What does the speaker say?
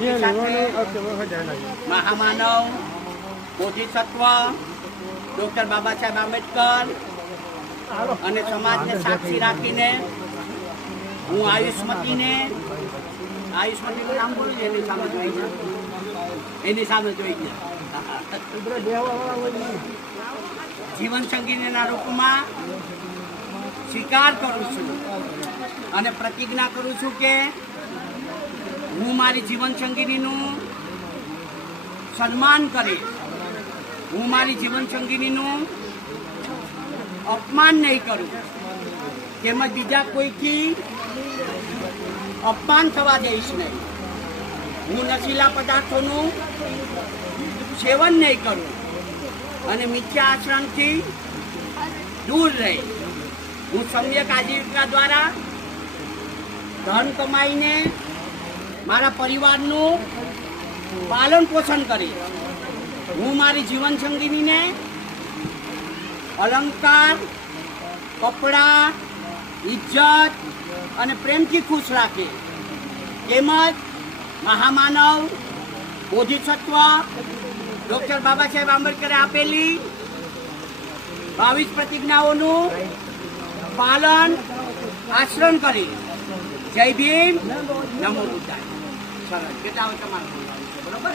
આપણી સાથે મહામાનવ બોધિસત્વ ડૉક્ટર બાબા સાહેબ આંબેડકર અને સમાજને સાક્ષી રાખીને હું આયુષ્મતીનું નામ બોલું એની સામે જોઈ જીવન સંગીના રૂપમાં સ્વીકાર કરું છું અને પ્રતિજ્ઞા કરું છું કે હું મારી જીવન સંગીનીનું સન્માન કરીશ. હું મારી જીવન સંગીનીનું અપમાન નહીં કરું તેમજ બીજા કોઈથી અપમાન થવા દઈશ નહીં. હું નશીલા પદાર્થોનું સેવન નહીં કરું અને મિથ્યા આચરણથી દૂર રહી. હું સમ્યક આજીવિકા દ્વારા ધન કમાઈને મારા પરિવારનું પાલન પોષણ કરીશ. હું મારી જીવન સંગીનીને અલંકાર, કપડાં, ઇજ્જત અને પ્રેમથી ખુશ રાખીશ. તેમજ મહામાનવ બોધિસત્વ ડૉક્ટર બાબા સાહેબ આંબેડકરે આપેલી 22 પ્રતિજ્ઞાઓનું પાલન આચરણ કરી. જય ભીમ, નમો બુદ્ધાય. સરસ. કેટલા તમારું બરોબર.